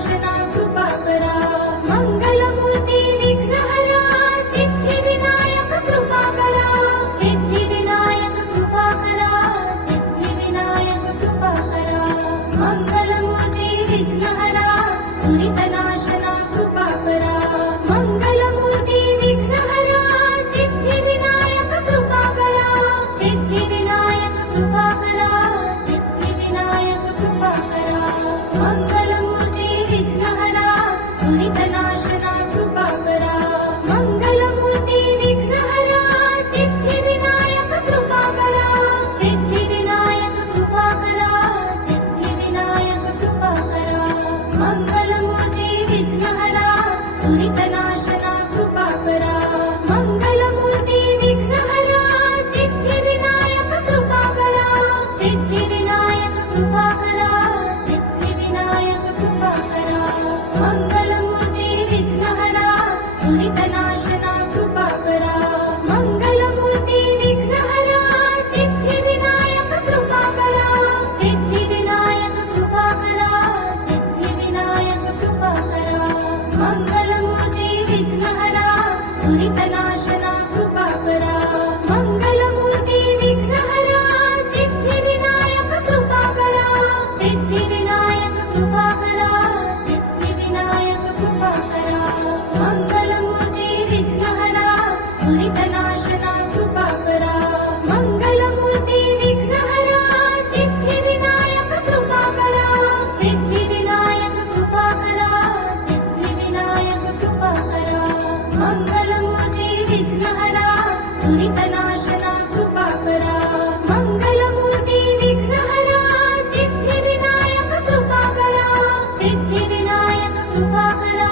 दुरितनाशना कृपाकरा मंगलमूर्ति विघ्नहरा Siddhivinayak कृपाकरा Siddhivinayak कृपाकरा Siddhivinayak कृपाकरा मंगलमूर्ति विघ्नहरा दुरितनाशना कृपाकरा मंगलमूर्ति विघ्नहरा Siddhivinayak कृपाकरा Siddhivinayak कृपाकरा Siddhivinayak कृपाकरा मंगलमूर्ति विघ्नहरा दुरितनाशना कृपाकरा मंगलमूर्ति विघ्नहरा Siddhivinayak कृपाकरा Siddhivinayak कृपाकरा Siddhivinayak कृपाकरा मंगलमूर्ति विघ्नहरा दुरितनाशना कृपाकरा मंगलमूर्ति विघ्नहरा Siddhivinayak कृपाकरा Siddhivinayak कृपाकरा Siddhivinayak कृपाकरा मंगलमूर्ति विघ्नहरा दुरितनाशना कृपाकरा मंगलमूर्ति विघ्नहरा Siddhivinayak कृपाकरा Siddhivinayak कृपाकरा Siddhivinayak कृपाकरा मंगलमूर्ति विघ्नहरा दुरितनाशना कृपाकरा मंगलमूर्ति विघ्नहरा Siddhivinayak कृपाकरा Siddhivinayak कृपाकरा Siddhivinayak कृपाकरा मंगलमूर्ति विघ्नहरा दुरितनाशना कृपाकरा मंगलमूर्ति विघ्नहरा Siddhivinayak कृपाकरा Siddhivinayak कृपाकरा Siddhivinayak कृपाकरा मंगलमूर्ति विघ्नहरा दुरितनाशना कृपाकरा मंगलमूर्ति विघ्नहरा Siddhivinayak कृपाकरा Siddhivinayak कृपाकरा